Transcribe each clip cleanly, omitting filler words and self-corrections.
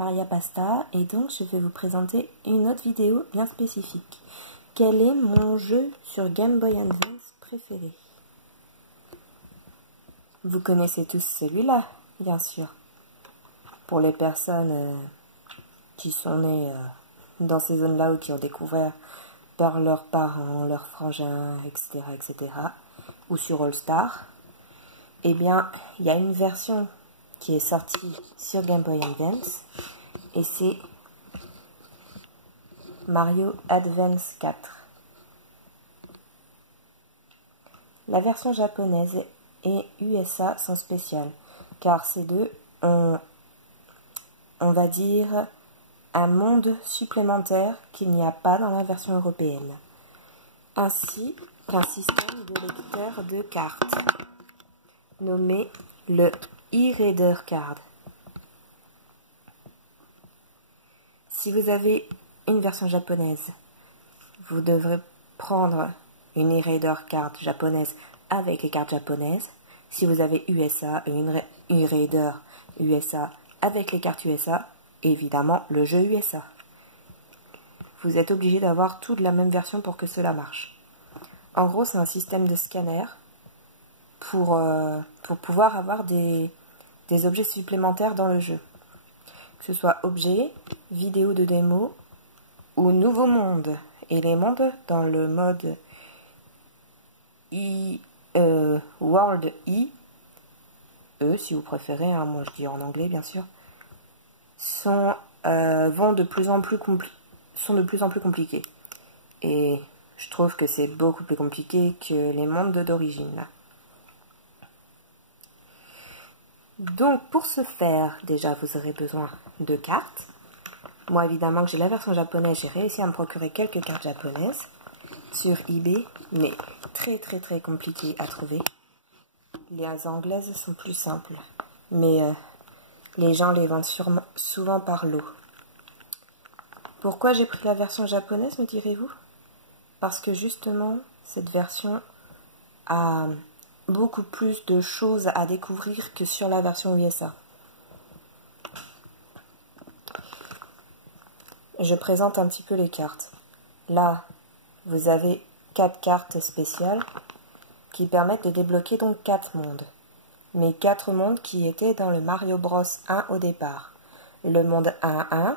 Maria Pasta et donc je vais vous présenter une autre vidéo bien spécifique. Quel est mon jeu sur Game Boy Advance préféré? Vous connaissez tous celui-là, bien sûr. Pour les personnes qui sont nées dans ces zones-là ou qui ont découvert par leurs parents, leurs frangins, etc., etc., ou sur All Star, eh bien, il y a une version qui est sortie sur Game Boy Advance et c'est Mario Advance 4. La version japonaise et USA sont spéciales car ces deux ont, on va dire, un monde supplémentaire qu'il n'y a pas dans la version européenne, ainsi qu'un système de lecteur de cartes nommé le e-reader card. Si vous avez une version japonaise, vous devrez prendre une e-reader card japonaise avec les cartes japonaises. Si vous avez USA, une e-reader USA avec les cartes USA, évidemment le jeu USA. Vous êtes obligé d'avoir toute la même version pour que cela marche. En gros, c'est un système de scanner pour pouvoir avoir des objets supplémentaires dans le jeu. Que ce soit objets, vidéos de démo ou nouveaux mondes. Et les mondes dans le mode World si vous préférez, hein, moi je dis en anglais bien sûr, sont de plus en plus compliqués. Et je trouve que c'est beaucoup plus compliqué que les mondes d'origine. Donc pour ce faire, déjà vous aurez besoin de cartes. Moi évidemment que j'ai la version japonaise, j'ai réussi à me procurer quelques cartes japonaises sur eBay, mais très compliquées à trouver. Les anglaises sont plus simples, mais les gens les vendent souvent par lot. Pourquoi j'ai pris la version japonaise, me direz-vous? Parce que justement, cette version a beaucoup plus de choses à découvrir que sur la version USA. Je présente un petit peu les cartes. Là, vous avez 4 cartes spéciales qui permettent de débloquer donc 4 mondes. Mais 4 mondes qui étaient dans le Mario Bros 1 au départ. Le monde 1-1,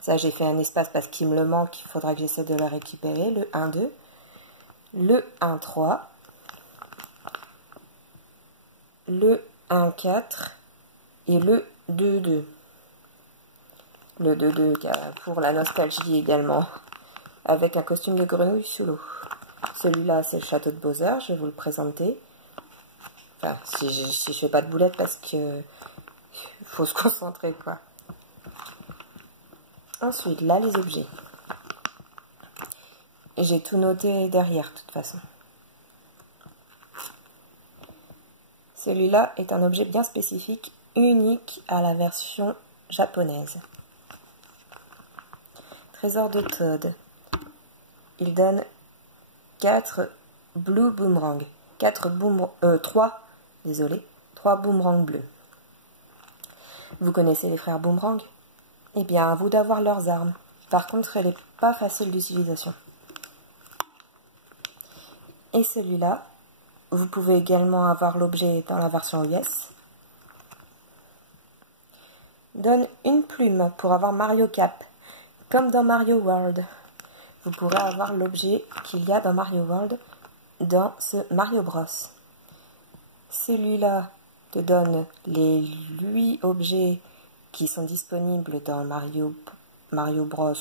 ça j'ai fait un espace parce qu'il me le manque, il faudra que j'essaie de le récupérer. Le 1-2, le 1-3, le 1-4 et le 2-2. Le 2-2 pour la nostalgie également, avec un costume de grenouille sous l'eau. Celui-là, c'est le château de Bowser, je vais vous le présenter. Enfin, si je fais pas de boulettes parce que faut se concentrer, quoi. Ensuite, là, les objets. J'ai tout noté derrière, de toute façon. Celui-là est un objet bien spécifique, unique à la version japonaise. Trésor de Toad. Il donne 4 Blue Boomerang. 3 boomerangs bleus. Vous connaissez les frères Boomerang? Eh bien, à vous d'avoir leurs armes. Par contre, elle n'est pas facile d'utilisation. Et celui-là, vous pouvez également avoir l'objet dans la version US. Donne une plume pour avoir Mario Cap. Comme dans Mario World, vous pourrez avoir l'objet qu'il y a dans Mario World dans ce Mario Bros. Celui-là te donne les 8 objets qui sont disponibles dans Mario Bros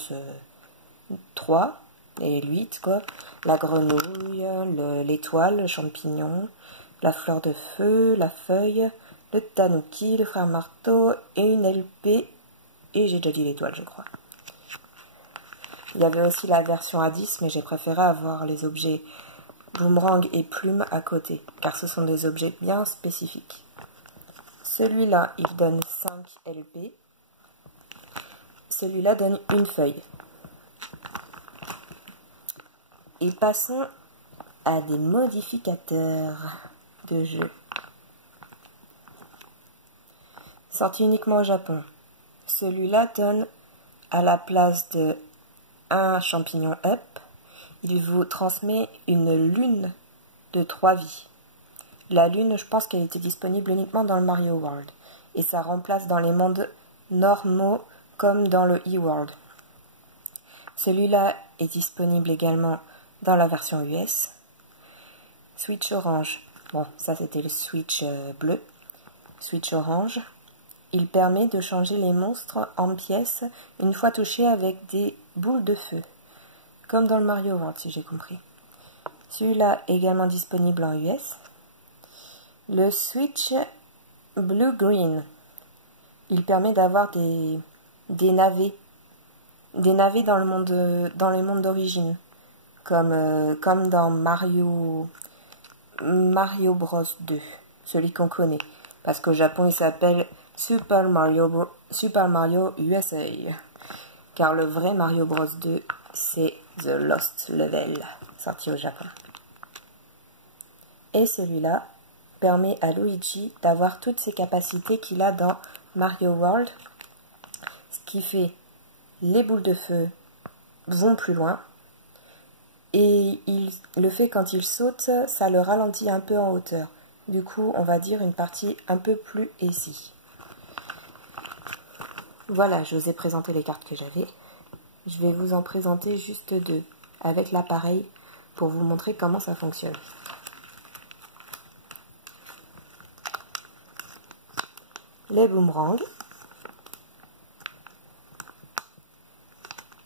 3 et 8 quoi. La grenouille, l'étoile, le champignon, la fleur de feu, la feuille, le tanuki, le frère marteau et une LP et j'ai déjà dit l'étoile je crois. Il y avait aussi la version à 10, mais j'ai préféré avoir les objets boomerang et plume à côté, car ce sont des objets bien spécifiques. Celui-là, il donne 5 LP. Celui-là donne une feuille. Et passons à des modificateurs de jeu. Sorti uniquement au Japon. Celui-là donne à la place de un champignon up, il vous transmet une lune de 3 vies. La lune, je pense qu'elle était disponible uniquement dans le Mario World. Et ça remplace dans les mondes normaux comme dans le e-World. Celui-là est disponible également dans la version US. Switch orange. Bon, ça c'était le Switch bleu. Switch orange. Il permet de changer les monstres en pièces une fois touchés avec des boules de feu. Comme dans le Mario World, si j'ai compris. Celui-là est également disponible en US. Le Switch blue-green. Il permet d'avoir des navets. Des navets dans le monde d'origine. Comme dans Mario Bros 2. Celui qu'on connaît. Parce qu'au Japon, il s'appelle Super Mario USA. Car le vrai Mario Bros 2, c'est The Lost Level, sorti au Japon. Et celui-là permet à Luigi d'avoir toutes ses capacités qu'il a dans Mario World. Ce qui fait les boules de feu vont plus loin. Et le fait quand il saute, ça le ralentit un peu en hauteur. Du coup, on va dire une partie un peu plus easy. Voilà, je vous ai présenté les cartes que j'avais. Je vais vous en présenter juste 2 avec l'appareil pour vous montrer comment ça fonctionne. Les boomerangs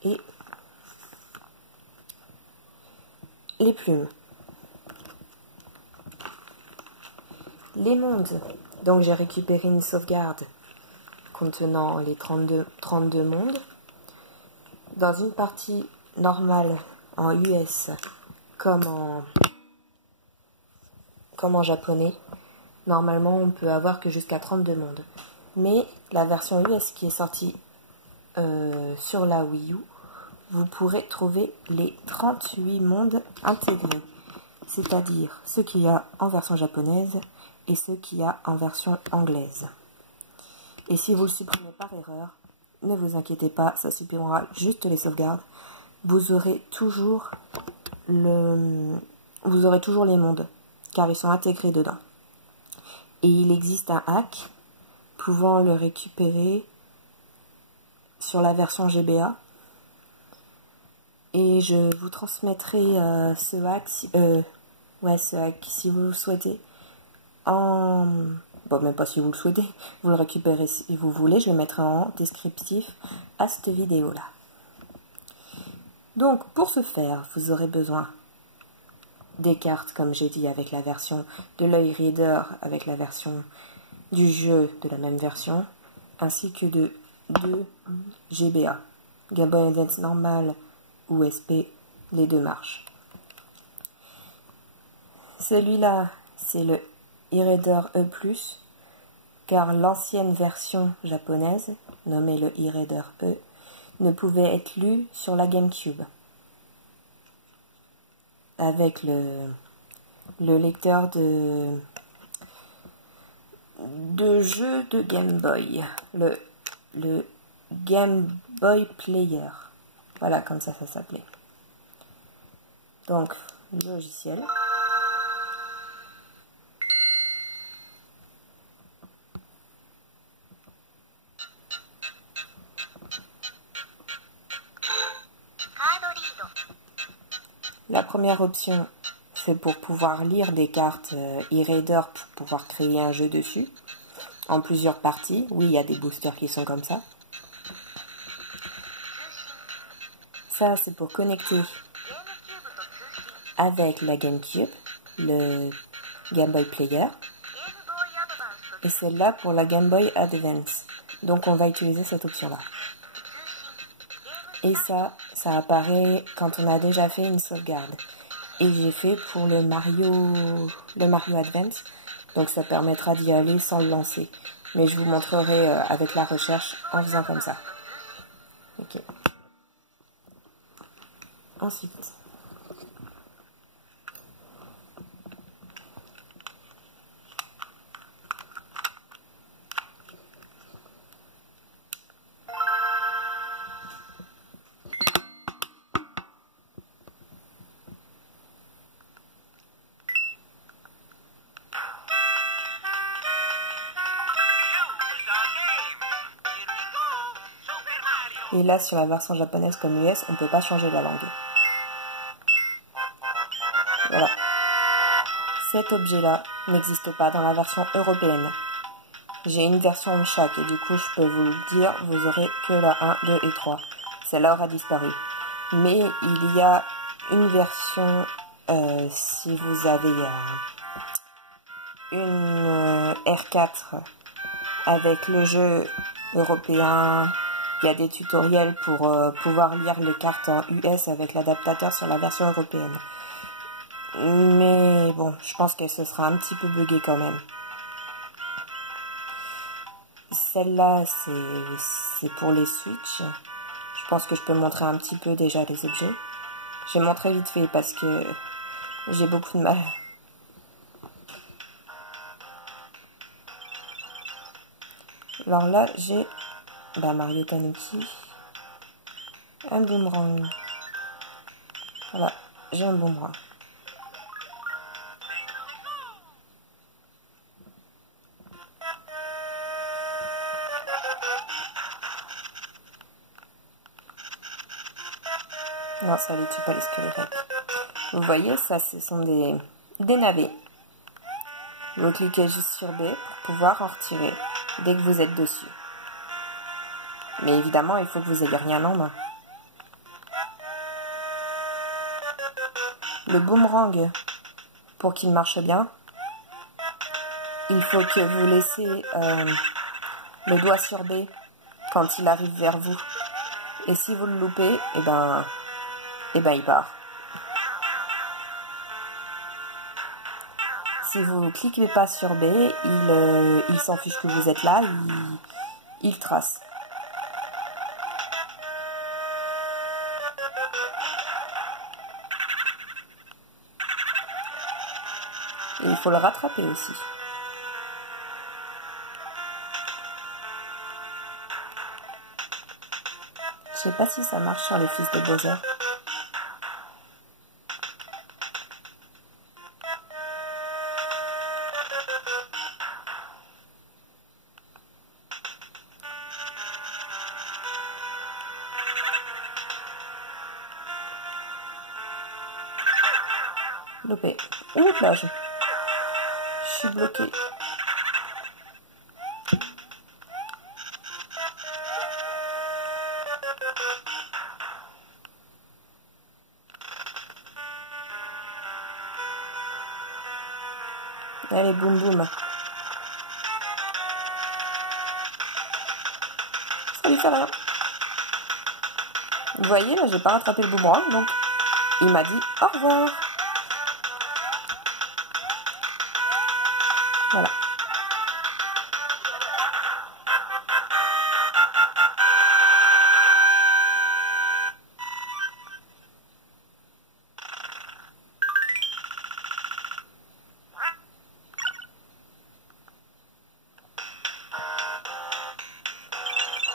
et les plumes. Les mondes. Donc j'ai récupéré une sauvegarde contenant les 32 mondes. Dans une partie normale en US comme en japonais, normalement on peut avoir que jusqu'à 32 mondes. Mais la version US qui est sortie sur la Wii U, vous pourrez trouver les 38 mondes intégrés. C'est-à-dire ceux qu'il y a en version japonaise et ceux qu'il y a en version anglaise. Et si vous le supprimez par erreur, ne vous inquiétez pas, ça supprimera juste les sauvegardes. Vous aurez toujours les mondes, car ils sont intégrés dedans. Et il existe un hack pouvant le récupérer sur la version GBA. Et je vous transmettrai ce hack si vous le souhaitez. Bon, même pas si vous le souhaitez, vous le récupérez si vous voulez, je le mettrai en descriptif à cette vidéo-là. Donc, pour ce faire, vous aurez besoin des cartes, comme j'ai dit, avec la version de l'œil reader, avec la version du jeu de la même version, ainsi que de 2 GBA, Game Boy Advance normal ou SP, les 2 marches. Celui-là, c'est le e-reader E+, car l'ancienne version japonaise, nommée le e-reader E, ne pouvait être lue sur la GameCube. Avec le lecteur de jeux de Game Boy, le Game Boy Player. Voilà, comme ça s'appelait. Donc, le logiciel. La première option, c'est pour pouvoir lire des cartes e-reader pour pouvoir créer un jeu dessus, en plusieurs parties. Oui, il y a des boosters qui sont comme ça. Ça, c'est pour connecter avec la GameCube, le Game Boy Player. Et celle-là pour la Game Boy Advance. Donc, on va utiliser cette option-là. Et ça apparaît quand on a déjà fait une sauvegarde. Et j'ai fait pour le Mario Advance. Donc ça permettra d'y aller sans le lancer. Mais je vous montrerai avec la recherche en faisant comme ça. Ok. Ensuite. Et là, sur la version japonaise comme US, on ne peut pas changer la langue. Voilà. Cet objet-là n'existe pas dans la version européenne. J'ai une version de chaque et du coup, je peux vous le dire, vous aurez que la 1, 2 et 3. Celle-là aura disparu. Mais il y a une version, si vous avez une R4 avec le jeu européen, il y a des tutoriels pour pouvoir lire les cartes en US avec l'adaptateur sur la version européenne. Mais bon, je pense que ce sera un petit peu buggé quand même. Celle-là, c'est pour les Switch. Je pense que je peux montrer un petit peu déjà les objets. Je vais montrer vite fait parce que j'ai beaucoup de mal. Alors là, j'ai Mario Tanuki, un boomerang. Voilà, j'ai un boomerang. Non, ça les tue pas les squelettes. Vous voyez, ça, ce sont des navets. Vous cliquez juste sur B pour pouvoir en retirer dès que vous êtes dessus. Mais évidemment, il faut que vous ayez rien en main. Le boomerang, pour qu'il marche bien, il faut que vous laissiez le doigt sur B quand il arrive vers vous. Et si vous le loupez, il part. Si vous ne cliquez pas sur B, il s'en fiche que vous êtes là, il trace. Et il faut le rattraper aussi. Je sais pas si ça marche sur les fils de Bowser. Loupé. Ouh là, je suis bloquée. Allez, boum boum. Ça lui fait rien. Vous voyez, là, j'ai pas rattrapé le boomerang, donc il m'a dit au revoir. Voilà.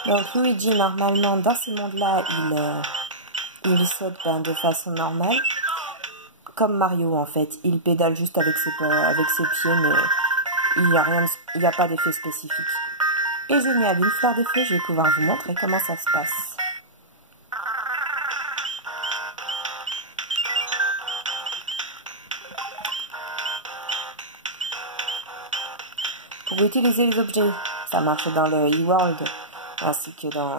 Donc Luigi, normalement, dans ce monde-là, il saute de façon normale. Comme Mario, en fait. Il pédale juste avec ses pieds, mais il n'y a pas d'effet spécifique. Et génial, une fleur de feu, je vais pouvoir vous montrer comment ça se passe. Pour utiliser les objets, ça marche dans le e-world, ainsi que dans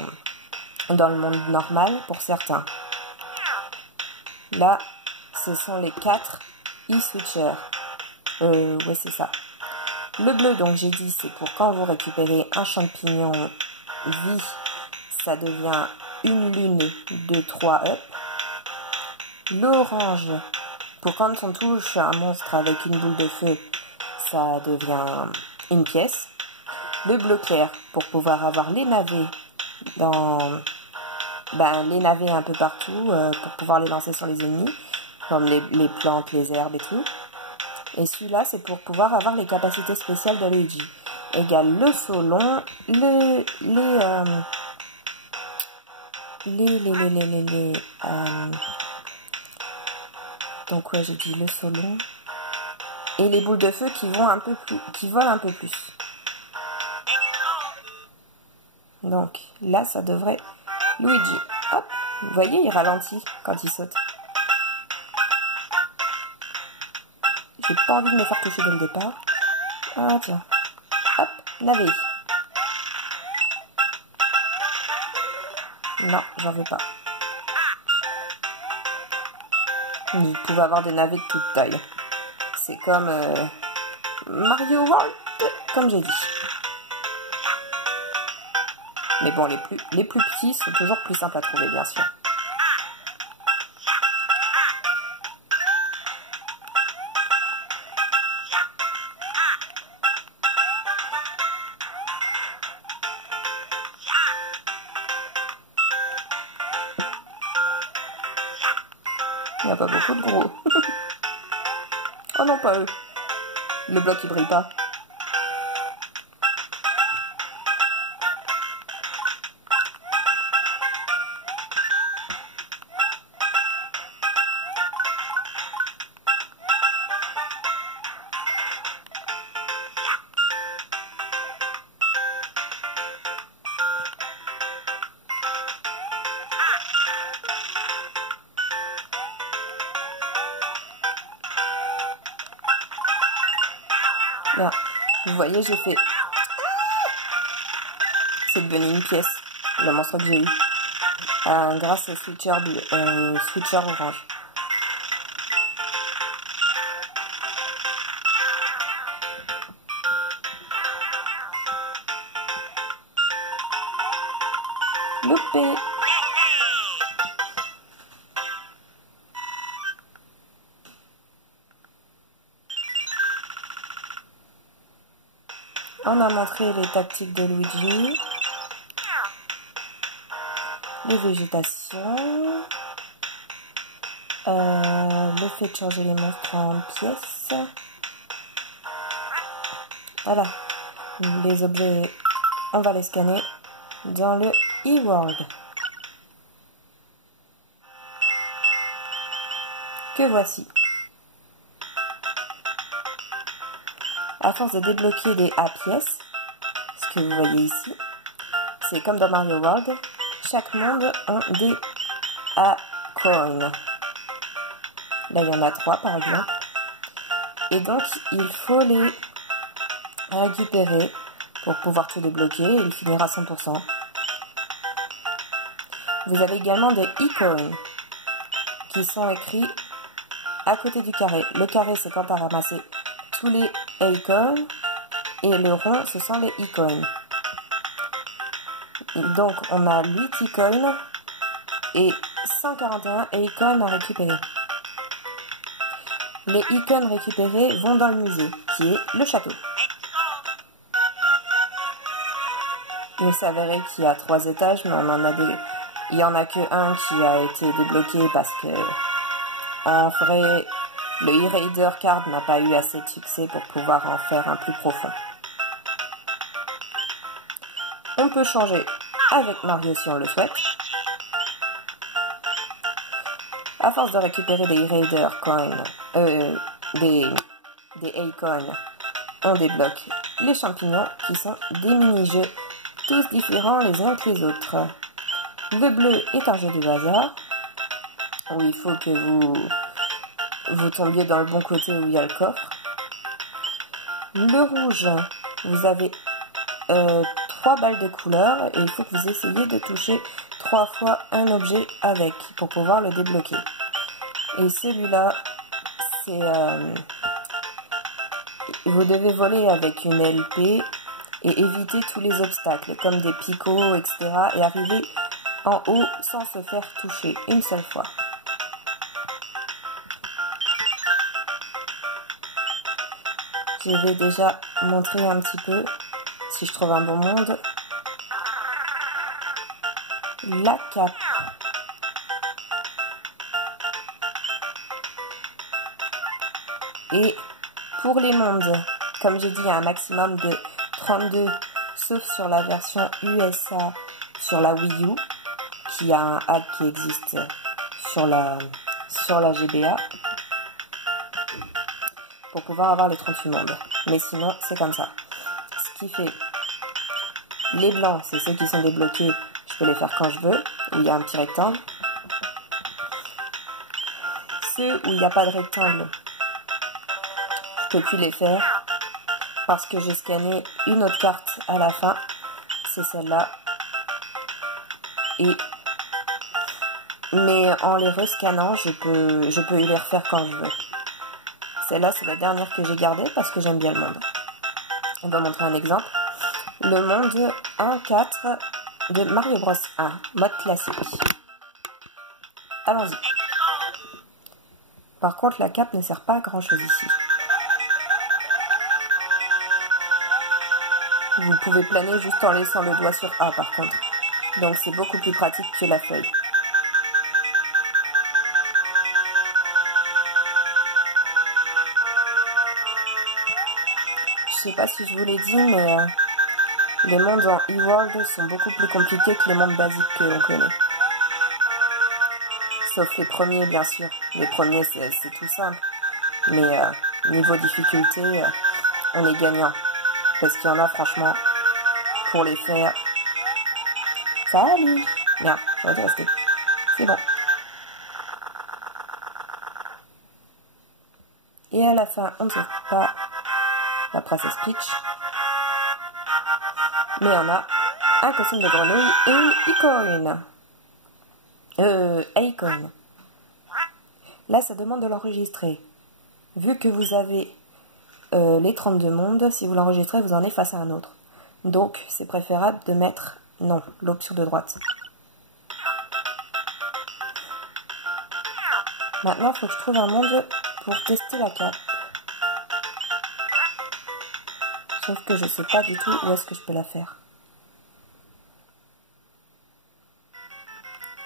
le monde normal pour certains. Là, ce sont les 4 e-switchers. Ouais, c'est ça. Le bleu, donc j'ai dit, c'est pour quand vous récupérez un champignon vie, ça devient une lune de 3 up. L'orange, pour quand on touche un monstre avec une boule de feu, ça devient une pièce. Le bleu clair, pour pouvoir avoir les navets les navets un peu partout, pour pouvoir les lancer sur les ennemis, comme les plantes, les herbes et tout. Et celui-là, c'est pour pouvoir avoir les capacités spéciales de Luigi. Égale le saut long, donc ouais, j'ai dit le saut long. Et les boules de feu qui volent un peu plus. Donc là, ça devrait Luigi, hop, vous voyez, il ralentit quand il saute. J'ai pas envie de me faire toucher dès le départ. Ah tiens, hop, navet. Non, j'en veux pas. Vous pouvez avoir des navets de toute taille. C'est comme Mario World, comme j'ai dit. Mais bon, les plus petits sont toujours plus simples à trouver, bien sûr. Il n'y a pas beaucoup de gros. Oh non, pas eux. Le bloc, il brille pas. Là, vous voyez, j'ai fait... C'est devenu une pièce, le monstre que j'ai eu. Grâce au switcher orange. Loupé. On a montré les tactiques de Luigi, les végétations, le fait de changer les monstres en pièces. Voilà, les objets, on va les scanner dans le e-world. Que voici. À force de débloquer des A-pièces, ce que vous voyez ici, c'est comme dans Mario World, chaque monde a des A-coins. Là, il y en a 3 par exemple. Et donc, il faut les récupérer pour pouvoir tout débloquer et il finira à 100%. Vous avez également des E-coins qui sont écrits à côté du carré. Le carré, c'est quand tu as ramassé tous les A-coins et le rond, ce sont les E-coins. Donc, on a 8 E-coins et 141 E-coins à récupérer. Les E-coins récupérés vont dans le musée, qui est le château. Il s'avérait qu'il y a 3 étages, mais il n'y en a que un qui a été débloqué parce que, en vrai, le e-Raider Card n'a pas eu assez de succès pour pouvoir en faire un plus profond. On peut changer avec Mario si on le souhaite. À force de récupérer des e-Raider coins, des A-coins, on débloque les champignons qui sont des mini-jeux, tous différents les uns que les autres. Le bleu est un jeu du hasard, où il faut que vous tombiez dans le bon côté où il y a le coffre. Le rouge, vous avez 3 balles de couleur et il faut que vous essayiez de toucher 3 fois un objet avec pour pouvoir le débloquer. Et celui-là, c'est vous devez voler avec une LP et éviter tous les obstacles comme des picots, etc. et arriver en haut sans se faire toucher une seule fois. Je vais déjà montrer un petit peu, si je trouve un bon monde, la cape. Et pour les mondes, comme j'ai dit, il y a un maximum de 32, sauf sur la version USA, sur la Wii U, qui a un hack qui existe sur la GBA, pour pouvoir avoir les 38 mondes. Mais sinon, c'est comme ça. Ce qui fait, les blancs, c'est ceux qui sont débloqués, je peux les faire quand je veux. où il y a un petit rectangle. Ceux où il n'y a pas de rectangle, je ne peux plus les faire parce que j'ai scanné une autre carte à la fin, c'est celle-là. Mais en les rescannant, je peux les refaire quand je veux. Celle-là, c'est la dernière que j'ai gardée parce que j'aime bien le monde. On va montrer un exemple. Le monde 1.4 de Mario Bros 1, mode classique. Allons-y. Par contre, la cape ne sert pas à grand chose ici. Vous pouvez planer juste en laissant le doigt sur A par contre. Donc c'est beaucoup plus pratique que la feuille. Je sais pas si je vous l'ai dit, mais les mondes en eWorld sont beaucoup plus compliqués que les mondes basiques que l'on connaît. Sauf les premiers, bien sûr. Les premiers, c'est tout simple. Mais niveau difficulté, on est gagnant. Parce qu'il y en a, franchement, pour les faire... Salut! Merde, j'aurais dû rester. C'est bon. Et à la fin, on ne trouve pas la princesse Peach. Mais on a un costume de grenouille et une icône. Icône. Là, ça demande de l'enregistrer. Vu que vous avez les 32 mondes, si vous l'enregistrez, vous en effacez un autre. Donc, c'est préférable de mettre, non, l'option de droite. Maintenant, il faut que je trouve un monde pour tester la cape. Sauf que je ne sais pas du tout où est-ce que je peux la faire.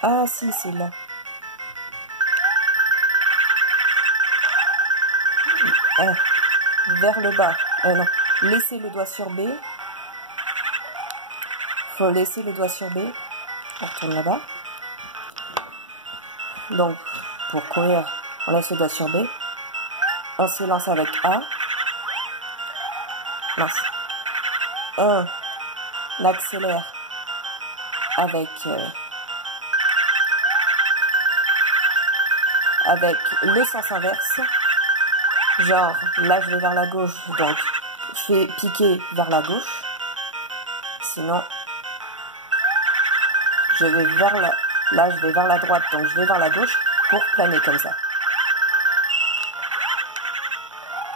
Ah si, c'est là. Vers le bas. Non, laissez le doigt sur B. Faut laisser le doigt sur B. On retourne là-bas. Donc, pour courir, on laisse le doigt sur B. On s'élance avec A. Mince. On accélère avec le sens inverse. Genre, là je vais vers la gauche, donc je fais piquer vers la gauche. Sinon, je vais vers la... Là je vais vers la droite, donc je vais vers la gauche pour planer comme ça.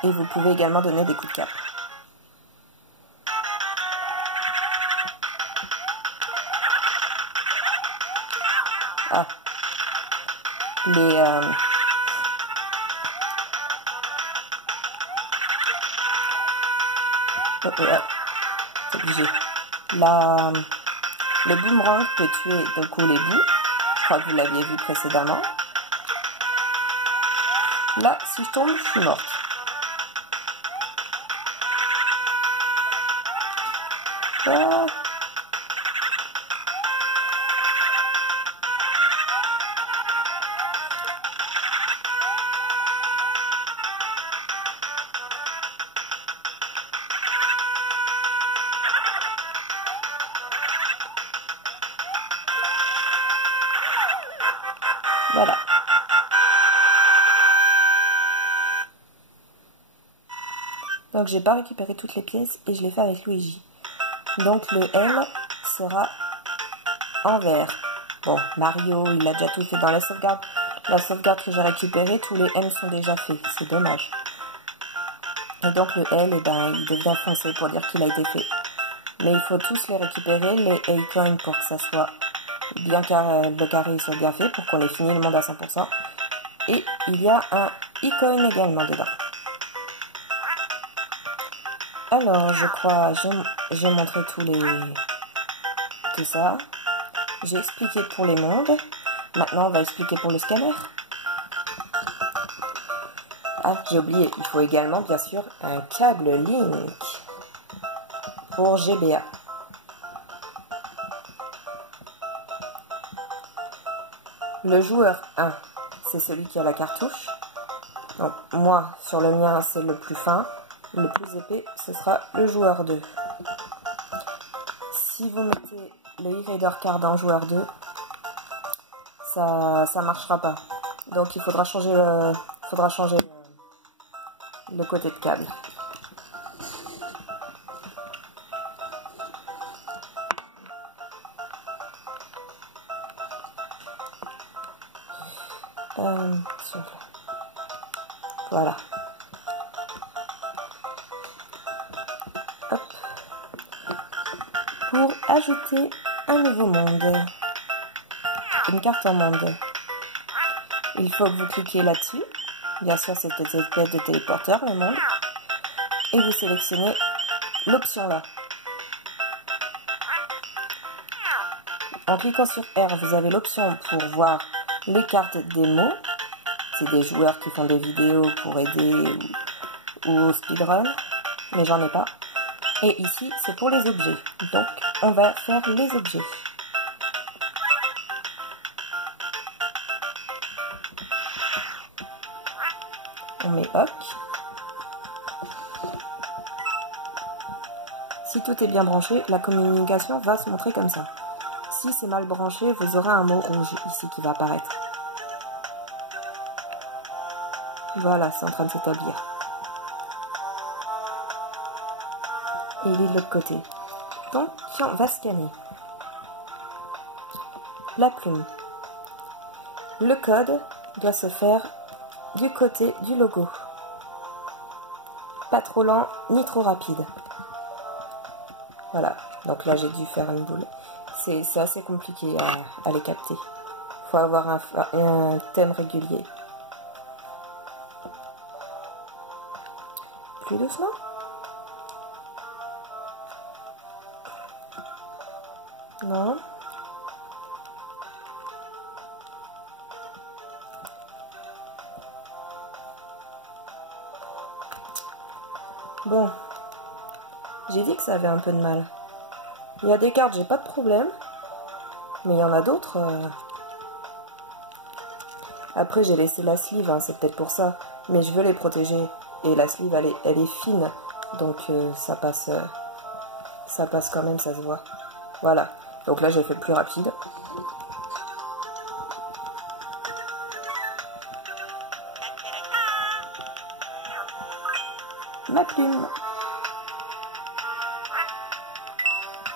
Et vous pouvez également donner des coups de cap. Ah. C'est obligé. Le boomerang peut tuer d'un coup les bouts. Je crois que vous l'aviez vu précédemment. Là, si je tombe, je suis morte. Ah. Voilà. Donc j'ai pas récupéré toutes les pièces et je l'ai fait avec Luigi. Donc le L sera en vert. Bon, Mario, il a déjà tout fait dans la sauvegarde. La sauvegarde que j'ai récupérée, tous les M sont déjà faits. C'est dommage. Et donc le L, eh ben, il devient foncé pour dire qu'il a été fait. Mais il faut tous les récupérer, les A-coins, pour que ça soit bien carré, le carré soit bien fait, pour qu'on ait fini le monde à 100%. Et il y a un icône également dedans. Alors, je crois, j'ai montré tout ça. J'ai expliqué pour les mondes. Maintenant, on va expliquer pour le scanner. Ah, j'ai oublié, il faut également, bien sûr, un câble Link pour GBA. Le joueur 1, c'est celui qui a la cartouche. Donc, moi, sur le mien, c'est le plus fin. Le plus épais, ce sera le joueur 2. Si vous mettez le e-reader card en joueur 2, ça marchera pas. Donc il faudra changer le côté de câble. Voilà. Hop. Pour ajouter un nouveau monde, une carte en monde, il faut que vous cliquiez là-dessus. Bien sûr, c'est cette espèce de téléporteur, le monde. Et vous sélectionnez l'option là. En cliquant sur R, vous avez l'option pour voir les cartes démo. C'est des joueurs qui font des vidéos pour aider ou au speedrun, mais j'en ai pas. Et ici, c'est pour les objets. Donc, on va faire les objets. On met hoc. Si tout est bien branché, la communication va se montrer comme ça. Si c'est mal branché, vous aurez un mot rouge ici qui va apparaître. Voilà, c'est en train de s'établir. Et il est de l'autre côté. Donc, on va scanner. La plume. Le code doit se faire du côté du logo. Pas trop lent, ni trop rapide. Voilà, donc là j'ai dû faire une boule. C'est assez compliqué à les capter. Il faut avoir un thème régulier. Plus doucement. Non. Bon. J'ai dit que ça avait un peu de mal. Il y a des cartes, j'ai pas de problème. Mais il y en a d'autres. Après, j'ai laissé la sleeve, hein, c'est peut-être pour ça. Mais je veux les protéger. Et la sleeve, elle est fine. Donc, ça passe quand même, ça se voit. Voilà. Donc là, j'ai fait plus rapide. Ma plume.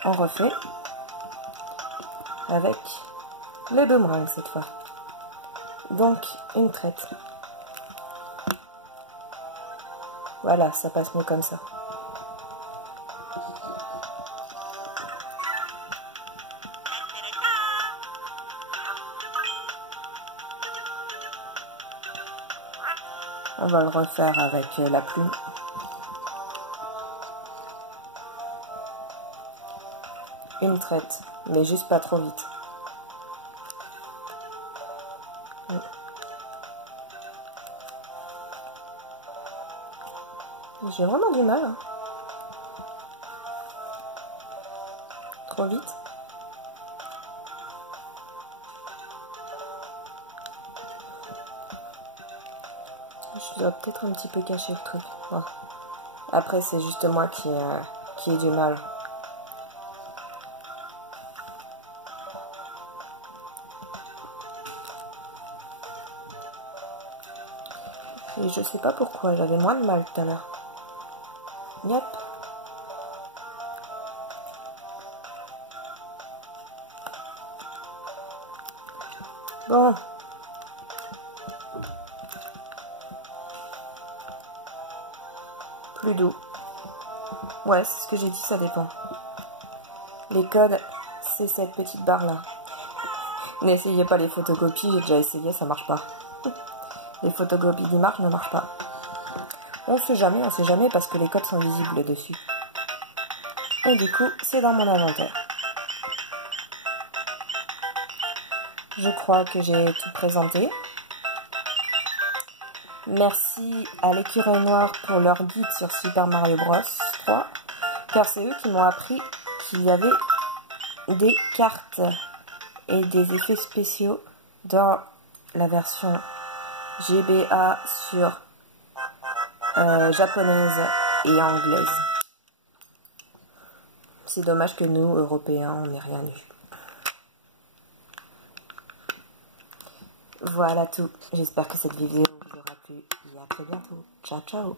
On refait. Avec le boomerang cette fois. Donc, une traite. Voilà, ça passe mieux comme ça. On va le refaire avec la plume. Une traite, mais juste pas trop vite. J'ai vraiment du mal. Hein. Trop vite. Je dois peut-être un petit peu cacher le truc. Ouais. Après, c'est juste moi qui ai du mal. Et je sais pas pourquoi, j'avais moins de mal tout à l'heure. Yep. Bon. Plus doux. Ouais, c'est ce que j'ai dit, ça dépend. Les codes, c'est cette petite barre là. N'essayez pas les photocopies, j'ai déjà essayé, ça marche pas. Les photocopies d'images ne marchent pas. On sait jamais parce que les codes sont visibles dessus. Et du coup, c'est dans mon inventaire. Je crois que j'ai tout présenté. Merci à l'Écureuil Noir pour leur guide sur Super Mario Bros 3, car c'est eux qui m'ont appris qu'il y avait des cartes et des effets spéciaux dans la version GBA sur japonaise et anglaise. C'est dommage que nous, Européens, on n'ait rien eu. Voilà tout. J'espère que cette vidéo vous aura plu et à très bientôt. Ciao, ciao.